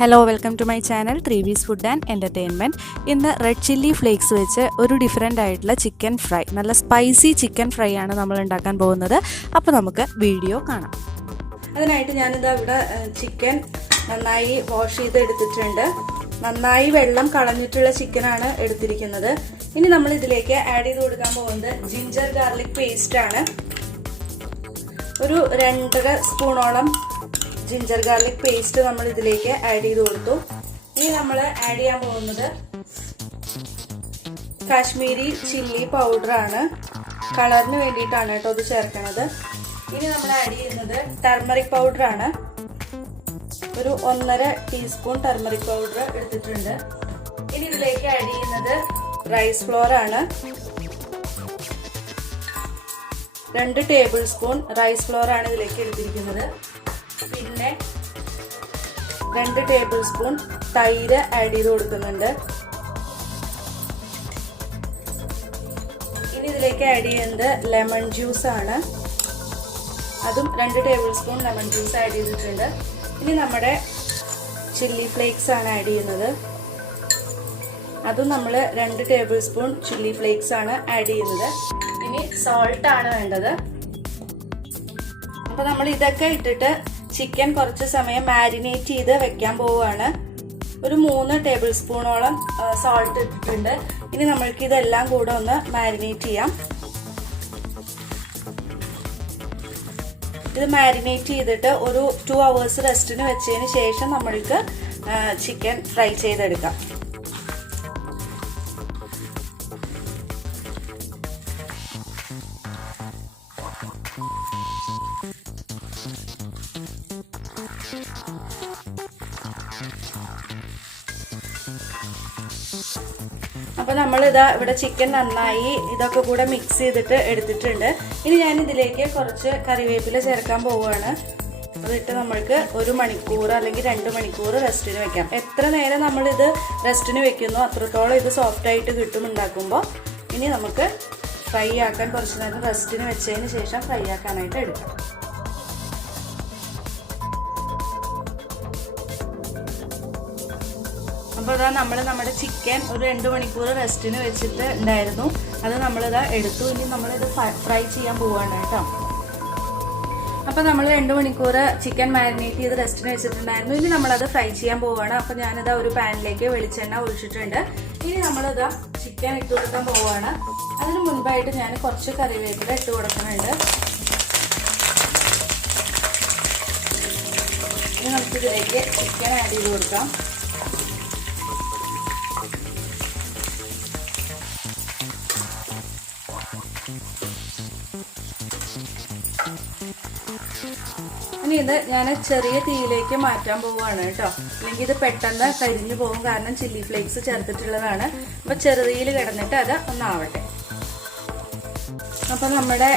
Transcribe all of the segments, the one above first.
Hello welcome to my channel three Vs food and entertainment ഇന്ന് red chilli flakes വെച്ച് ഒരു different ആയിട്ടുള്ള chicken fry നല്ല spicy chicken fry ആണ് നമ്മൾ ഉണ്ടാക്കാൻ പോകുന്നത്. അപ്പോൾ നമുക്ക് വീഡിയോ കാണാം. അതിനായിട്ട് ഞാനിതാ ഇവിടെ ചിക്കൻ നന്നായി വാഷ് ചെയ്ത് എടുത്തിട്ടുണ്ട് നന്നായി വെള്ളം കളഞ്ഞിട്ടുള്ള ചിക്കനാണ് എടുത്തിരിക്കുന്നത്. ഇനി നമ്മൾ ഇതിലേക്ക് ആഡ് ചെയ്ത് കൊടുക്കാൻ പോകുന്നത് ജിഞ്ചർ ഗാർലിക് പേസ്റ്റ് ആണ്. ഒരു രണ്ടര സ്പൂണോളം ജിഞ്ചർ ഗാർലിക് പേസ്റ്റ് നമ്മൾ ഇതിലേക്ക് ആഡ് ചെയ്ത് കൊടുത്തു. ഇനി നമ്മൾ ആഡ് ചെയ്യാൻ പോകുന്നത് കാശ്മീരി ചില്ലി പൗഡർ ആണ്. കളറിന് വേണ്ടിയിട്ടാണ് കേട്ടോ ഇത് ചേർക്കണത്. ഇനി നമ്മൾ ആഡ് ചെയ്യുന്നത് ടർമറിക് പൗഡർ ആണ്. ഒരു ഒന്നര ടീസ്പൂൺ ടർമറിക് പൗഡർ എടുത്തിട്ടുണ്ട്. ഇനി ഇതിലേക്ക് ആഡ് ചെയ്യുന്നത് റൈസ് ഫ്ലോർ ആണ്. രണ്ട് ടേബിൾ സ്പൂൺ റൈസ് ഫ്ലോർ ആണ് ഇതിലേക്ക് എടുത്തിരിക്കുന്നത്. പിന്നെ രണ്ട് ടേബിൾ സ്പൂൺ തൈര് ആഡ് ചെയ്ത് കൊടുക്കുന്നുണ്ട്. ഇനി ഇതിലേക്ക് ആഡ് ചെയ്യുന്നത് ലെമൺ ജ്യൂസ് ആണ്. അതും രണ്ട് tablespoon lemon juice add ചെയ്തിട്ടുണ്ട്. ഇനി നമ്മുടെ ചില്ലി ഫ്ലേക്സ് ആണ് ആഡ് ചെയ്യുന്നത്. അതും നമ്മൾ രണ്ട് ടേബിൾ സ്പൂൺ ചില്ലി ഫ്ലേക്സ് ആണ് ആഡ് ചെയ്യുന്നത്. ഇനി സോൾട്ട് ആണ് വേണ്ടത്. അപ്പൊ നമ്മൾ ഇതൊക്കെ ഇട്ടിട്ട് ചിക്കൻ കുറച്ച് സമയം മാരിനേറ്റ് ചെയ്ത് വെക്കാൻ പോവുകയാണ്. ഒരു മൂന്ന് ടേബിൾ സ്പൂണോളം സോൾട്ട് ഇട്ടിട്ടുണ്ട്. ഇനി നമ്മൾക്ക് ഇതെല്ലാം കൂടെ ഒന്ന് മാരിനേറ്റ് ചെയ്യാം. ഇത് മാരിനേറ്റ് ചെയ്തിട്ട് ഒരു ടു അവേഴ്സ് റെസ്റ്റിന് വെച്ചതിന് ശേഷം നമ്മൾക്ക് ചിക്കൻ ഫ്രൈ ചെയ്തെടുക്കാം. അപ്പൊ നമ്മൾ ഇതാ ഇവിടെ ചിക്കൻ നന്നായി ഇതൊക്കെ കൂടെ മിക്സ് ചെയ്തിട്ട് എടുത്തിട്ടുണ്ട്. ഇനി ഞാൻ ഇതിലേക്ക് കുറച്ച് കറിവേപ്പില ചേർക്കാൻ പോവുകയാണ്. അതിട്ട് നമ്മൾക്ക് ഒരു മണിക്കൂർ അല്ലെങ്കിൽ രണ്ട് മണിക്കൂർ റെസ്റ്റിന് വെക്കാം. എത്ര നേരം നമ്മൾ ഇത് റെസ്റ്റിന് വെക്കുന്നു അത്രത്തോളം ഇത് സോഫ്റ്റ് ആയിട്ട് കിട്ടും ഉണ്ടാക്കുമ്പോൾ ഇനി നമുക്ക് ഫ്രൈ ആക്കാൻ കുറച്ച് നേരം റെസ്റ്റിന് വെച്ചതിന് ശേഷം ഫ്രൈ ആക്കാനായിട്ട് എടുക്കാം. അപ്പോൾ ഇതാ നമ്മൾ നമ്മുടെ ചിക്കൻ ഒരു രണ്ട് മണിക്കൂർ റെസ്റ്റിന് വെച്ചിട്ട് ഉണ്ടായിരുന്നു. അത് നമ്മളിതാ എടുത്തു. ഇനി നമ്മളിത് ഫ്രൈ ചെയ്യാൻ പോവാണ് കേട്ടോ. അപ്പോൾ നമ്മൾ രണ്ട് മണിക്കൂർ ചിക്കൻ മാരിനേറ്റ് ചെയ്ത് റെസ്റ്റിന് വെച്ചിട്ടുണ്ടായിരുന്നു. ഇനി നമ്മളത് ഫ്രൈ ചെയ്യാൻ പോവാണ്. അപ്പോൾ ഞാനിതാ ഒരു പാനിലേക്ക് വെളിച്ചെണ്ണ ഒഴിച്ചിട്ടുണ്ട്. ഇനി നമ്മളിതാ ചിക്കൻ ഇട്ട് കൊടുക്കാൻ പോവാണ്. അതിന് മുൻപായിട്ട് ഞാൻ കുറച്ച് കറിവേപ്പില ഇട്ട് കൊടുക്കുന്നുണ്ട്. ഇനി നമുക്കിതിലേക്ക് ചിക്കൻ ആഡ് ചെയ്ത് കൊടുക്കാം. ഇനി ഇത് ഞാൻ ചെറിയ തീയിലേക്ക് മാറ്റാൻ പോവുകയാണ് കേട്ടോ. അല്ലെങ്കിൽ ഇത് പെട്ടെന്ന് കരിഞ്ഞു പോകും കാരണം ചില്ലി ഫ്ലേക്സ് ചേർത്തിട്ടുള്ളതാണ്. അപ്പൊ ചെറുതീയിൽ കിടന്നിട്ട് അത് ഒന്നാവട്ടെ. അപ്പൊ നമ്മുടെ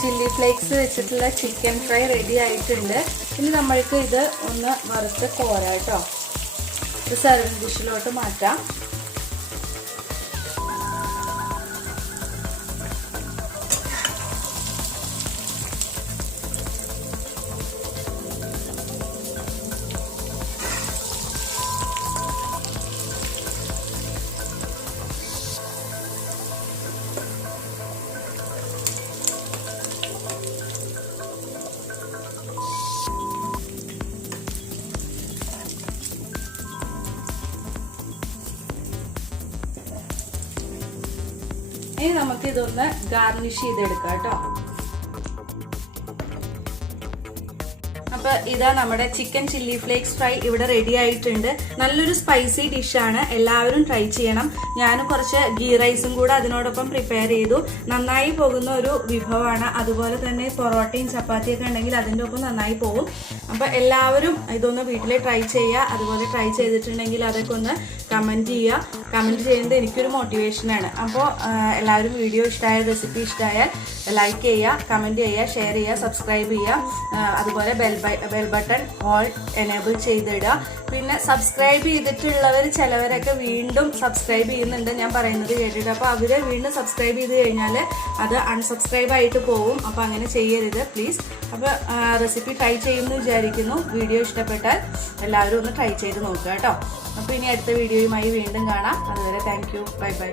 ചില്ലി ഫ്ലേക്സ് വെച്ചിട്ടുള്ള ചിക്കൻ ഫ്രൈ റെഡി ആയിട്ടുണ്ട്. ഇനി നമ്മൾക്ക് ഇത് ഒന്ന് വറുത്ത് കോരാം കേട്ടോ. ഇത് സെർവിംഗ് ഡിഷിലോട്ട് മാറ്റാം. ഇനി നമുക്ക് ഇതൊന്ന് ഗാർണിഷ് ചെയ്തെടുക്കാം കേട്ടോ. അപ്പൊ ഇതാ നമ്മുടെ ചിക്കൻ ചില്ലി ഫ്ലേക്സ് ഫ്രൈ ഇവിടെ റെഡി ആയിട്ടുണ്ട്. നല്ലൊരു സ്പൈസി ഡിഷാണ് എല്ലാവരും ട്രൈ ചെയ്യണം. ഞാനും കുറച്ച് ഗീ റൈസും കൂടെ അതിനോടൊപ്പം പ്രിപ്പയർ ചെയ്തു. നന്നായി പോകുന്ന ഒരു വിഭവമാണ്. അതുപോലെ തന്നെ പൊറോട്ടയും ചപ്പാത്തിയൊക്കെ ഉണ്ടെങ്കിൽ അതിന്റെ ഒപ്പം നന്നായി പോകും. അപ്പൊ എല്ലാവരും ഇതൊന്ന് വീട്ടിലെ ട്രൈ ചെയ്യുക. അതുപോലെ ട്രൈ ചെയ്തിട്ടുണ്ടെങ്കിൽ അതൊക്കെ ഒന്ന് കമന്റ് ചെയ്യുക. കമന്റ് ചെയ്യുന്നത് എനിക്കൊരു മോട്ടിവേഷനാണ് അപ്പോൾ എല്ലാവരും വീഡിയോ ഇഷ്ടമായ റെസിപ്പി ഇഷ്ടമായാൽ ലൈക്ക് ചെയ്യുക കമന്റ് ചെയ്യുക ഷെയർ ചെയ്യുക സബ്സ്ക്രൈബ് ചെയ്യുക. അതുപോലെ bell bell button all enable ചെയ്തിടുക. പിന്നെ സബ്സ്ക്രൈബ് ചെയ്തിട്ടുള്ളവർ ചിലവരൊക്കെ വീണ്ടും സബ്സ്ക്രൈബ് ചെയ്യുന്നുണ്ട്. ഞാൻ പറയുന്നത് കേട്ടിട്ട് അപ്പോൾ അവർ വീണ്ടും സബ്സ്ക്രൈബ് ചെയ്ത് കഴിഞ്ഞാൽ അത് അൺസബ്സ്ക്രൈബ് ആയിട്ട് പോകും. അപ്പോൾ അങ്ങനെ ചെയ്യരുത് പ്ലീസ് അപ്പോൾ റെസിപ്പി ട്രൈ ചെയ്യുമെന്ന് വിചാരിക്കുന്നു. വീഡിയോ ഇഷ്ടപ്പെട്ടാൽ എല്ലാവരും ഒന്ന് ട്രൈ ചെയ്ത് നോക്കുക കേട്ടോ. അപ്പോൾ ഇനി അടുത്ത വീഡിയോയുമായി വീണ്ടും കാണാം. അതുവരെ താങ്ക് യു ബൈ ബൈ